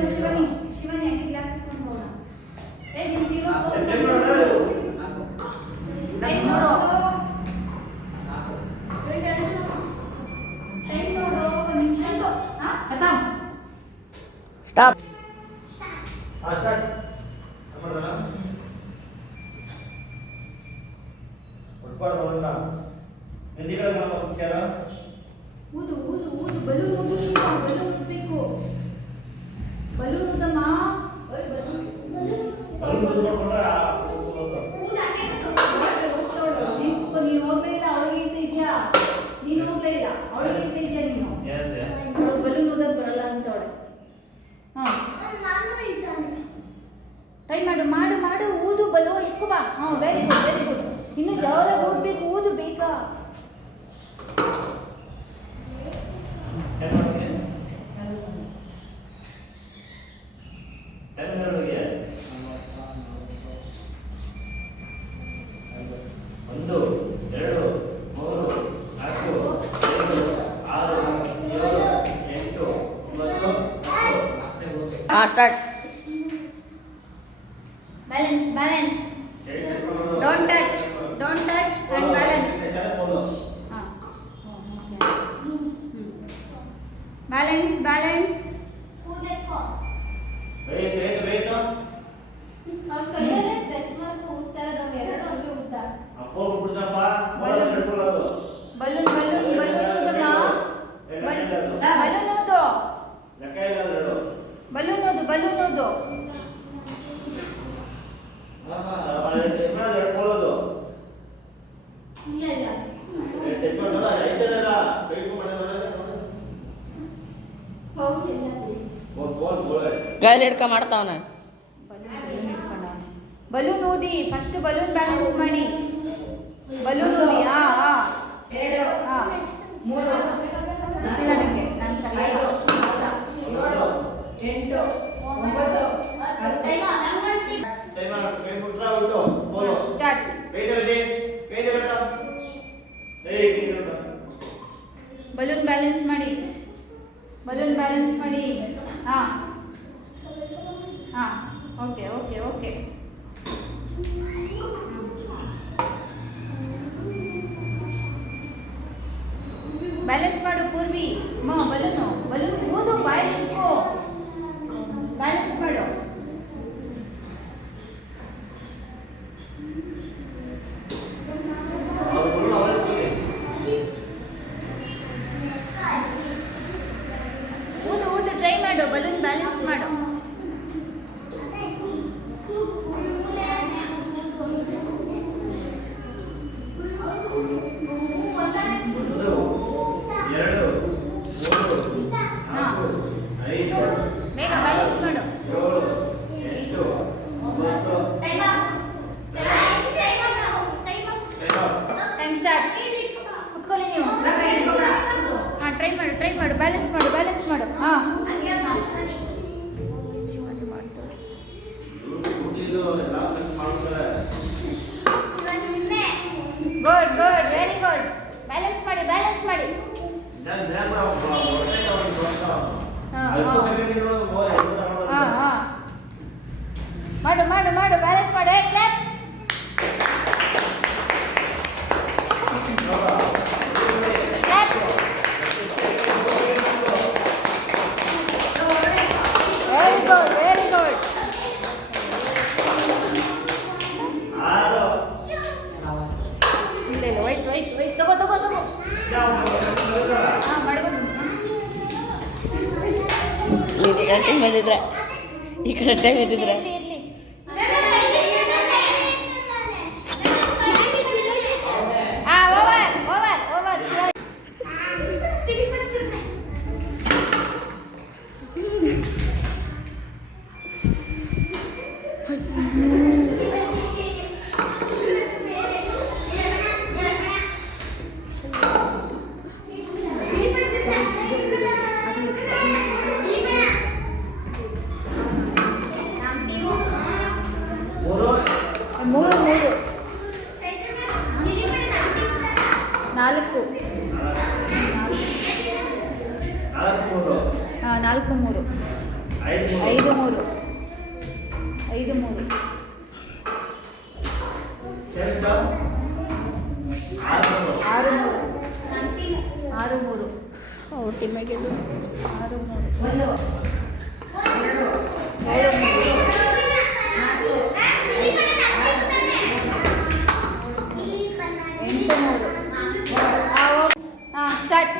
ಶಿವಾನಿ ಶಿವಾನಿ ಆಕೆ ಗ್ಲಾಸ್ ಇಟ್ಕೊಂಡು ಹೋಗೋಣ. ನಿಮ್ಗೆ ಟೈಮ್ ನೋಡು ಒಂದು ನಿಮಿಷ ಆಯ್ತು. ಖತಮ್. ಸ್ಟಾಪ್. ಸ್ಟಾರ್ಟ್. ಒಟ್ಪಾಡ್ದವಲ್ಲ ಎದಿಗಳ ವಿಚಾರ ಊದು ಊದು ಊದು ಬಲೂನ್ ಊದು ಬಲೂನ್ ಊದಬೇಕು. ಬಲೂನ್ ಊದಮ್ಮ. ನೀನು ಹೋಗ್ಲೇ ಇಲ್ಲ, ಅವಳಿಗೆ ಇರ್ತಾ ಇದೆಯಾ? ನೀನು ಹೋಗ್ಲೇ ಇಲ್ಲ, ಅವಳಿಗೆ ಇರ್ತಾ ಇದೆಯಾ? ನೀನು ಅವಳು ಬಲೂನ್ ಊದಕ್ ಬರಲ್ಲ ಅಂತವಳೆ. ಹಾ ಟ್ರೈ ಮಾಡು ಮಾಡು ಮಾಡು. ಊದು ಬಲೂ ಎತ್ಕೋ ಬಾ. ಹಾ ವೆರಿ ಗುಡ್ ವೆರಿ ಗುಡ್. ಇನ್ನು ಜೋರಾಗಿ ಊದ್ಬೇಕು. ಊದು ಬೇಕಾ? ಒಂದು ಎರಡು ಮೂರು ನಾಲ್ಕು ಐದು ಆರು ಏಳು ಎಂಟು ಒಂಬತ್ತು start. Balance balance. Don't touch and balance. Balance balance. ಕೈಯಲ್ಲೇ ಟಚ್ ಮಾಡೋದು ಊದ್ತಾ ಇರೋದು ಎರಡು ಹಂಗೆ ಊದ್ತಾ. ಬಲೂನ್ ಬಲೂನ್ ಬಲೂನ್ ಊದಮ್ಮ. ಬಲೂನ್ ಊದು ಬಲೂನ್ ಊದು ಬಲೂನ್ ಊದು. ಇಲ್ಲ ಇಲ್ಲ ಕೈಲಿ ಹಿಡ್ಕ ಮಾಡ್ತಾವನ. ಬಲೂನ್ ಊದಿ. ಫಸ್ಟ್ ಬಲೂನ್ ಬ್ಯಾಲೆನ್ಸ್ ಮಾಡಿ. ಬಲೂನ್ ಊದಿ. ಹಾ ಹಾ ಎರಡು ಹಾ ಮೂರು ಗೊತ್ತಿಲ್ಲ ನನಗೆ. ನಾನು ಸರಿಯಾಗಿ 7 8 9 ಸ್ಟಾರ್ಟ್. ಬಲೂನ್ ಬ್ಯಾಲೆನ್ಸ್ ಮಾಡಿ. ಬಲೂನ್ ಬ್ಯಾಲೆನ್ಸ್ ಮಾಡಿ. ಹಾ ಹಾ ಓಕೆ ಓಕೆ ಓಕೆ. ಬ್ಯಾಲೆನ್ಸ್ ಮಾಡು ಪೂರ್ವಿ. Balloon balloon ಊದು. ಬಾಯಿ ಇಟ್ಕೋ. ಬ್ಯಾಲೆನ್ಸ್ ಮಾಡು. ಊದು ಊದು ಟ್ರೈ ಮಾಡು. ಬಲೂನ್ ಬ್ಯಾಲೆನ್ಸ್ ಮಾಡು. ಬೇಗ ಬ್ಯಾಲೆನ್ಸ್ ಮಾಡು. Time start. ಕುತ್ಕೊಳ್ಳಿ ನೀವು. ಹಾಂ ಟ್ರೈ ಮಾಡು ಬ್ಯಾಲೆನ್ಸ್ ಮಾಡು ಬ್ಯಾಲೆನ್ಸ್ ಮಾಡು. ಹಾಂ good good very good. Balance ಮಾಡಿ ಬ್ಯಾಲೆನ್ಸ್ ಮಾಡಿ. ಹಾಂ ಹಾಂ ಮಾಡು ಮಾಡು ಮಾಡು ಬ್ಯಾಲೆನ್ಸ್ ಮಾಡು. Claps. Very good very good. ಇಲ್ಲ ಇಲ್ಲ ವೈಟ್ ವೈಟ್ ವೈಟ್ ತಗೋ ತಗೋ ತಗೋ. ಹಾಂ ಮಾಡ್ಬೋದು. ಈ ಕಡೆ ಟೈಮ್ ಇದ್ದಿದ್ರೆ ಈ ಕಡೆ ಟೈಮ್ ಇದ್ದಿದ್ರೆ ಇರ್ಲಿ ಇರ್ಲಿ. Over over over. ಮೂರು ಮೂರು ನಾಲ್ಕು ಹಾಂ 4 3. ಐದು ಮೂರು. 5-3 ಸೇರಿಸು. 6-3 ಅವ್ರ ಟೀಮಾಗೆ 6-3 ಸ್ಟಾರ್ಟ್.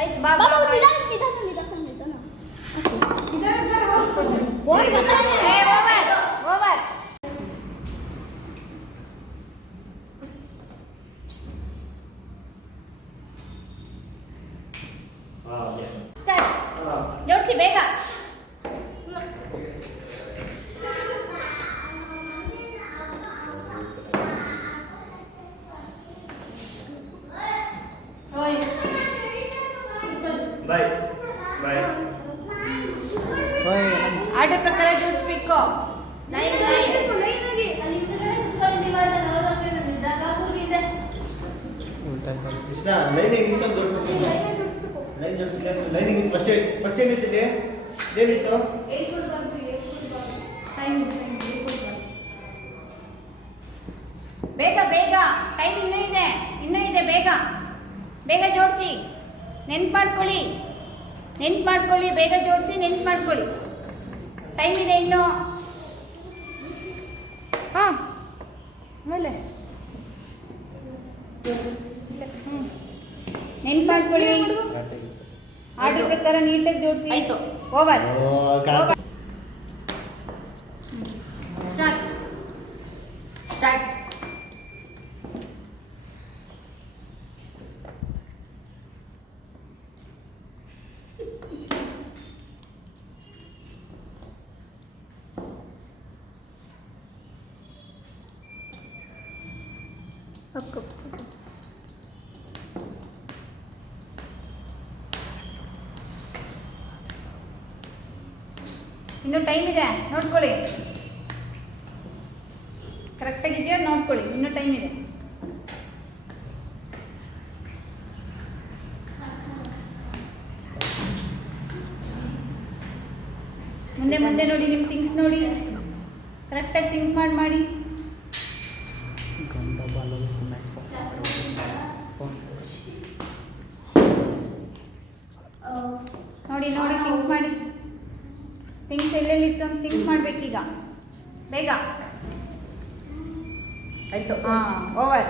ಆಯ್ತು ಬಾ ಓವರ್. ಸ್ಟಾರ್ಟ್. ಜೋಡಿಸಿ ಬೇಗ. ಬಾಯ್. ಆರ್ಡರ್ ಪ್ರಕಾರ ಜೋಡಿಸ್ಬೇಕು. ಲೈನ್ ಕೃಷ್ಣ ಲೈನಿಂಗ್ ಇಂತ ಲೈನಿಂಗ್ ಫಸ್ಟ್ ಏನಿತ್ತು? ಏನಿತ್ತು? ಬೇಗ ಬೇಗ, ಟೈಮ್ ಇನ್ನೂ ಇದೆ ಬೇಗ ಬೇಗ ಜೋಡಿಸಿ. ನೆನ್ಪು ಮಾಡ್ಕೊಳ್ಳಿ, ಬೇಗ ಜೋಡಿಸಿ ನೆನ್ಪು ಮಾಡ್ಕೊಳ್ಳಿ. ಟೈಮ್ ಇದೆ ಇನ್ನು. ಹಾಂ ಆಮೇಲೆ ನೆನ್ಪು ಮಾಡ್ಕೊಳ್ಳಿ. ಆರ್ಡರ್ ಪ್ರಕಾರ ನೀಟಾಗಿ ಜೋಡಿಸಿ. ಆಯಿತು. ಓವರ್. ಸ್ಟಾರ್ಟ್. ಇನ್ನು ಟೈಮ್ ಇದೆ, ನೋಡ್ಕೊಳ್ಳಿ. ಕರೆಕ್ಟಾಗಿದೆಯಾ ನೋಡ್ಕೊಳ್ಳಿ, ಇನ್ನೂ ಟೈಮ್ ಇದೆ. ಮುಂದೆ ನೋಡಿ, ನಿಮ್ಮ ಥಿಂಗ್ಸ್ ನೋಡಿ, ಕರೆಕ್ಟಾಗಿ ಥಿಂಕ್ ಮಾಡಿ. ನೋಡಿ ಥಿಂಕ್ ಮಾಡಿ. ಥಿಂಗ್ಸ್ ಎಲ್ಲೆಲ್ಲಿತ್ತು ಅಂತ ಥಿಂಕ್ ಮಾಡಬೇಕೀಗ ಬೇಗ. ಆಯಿತು. ಹಾಂ ಓವರ್.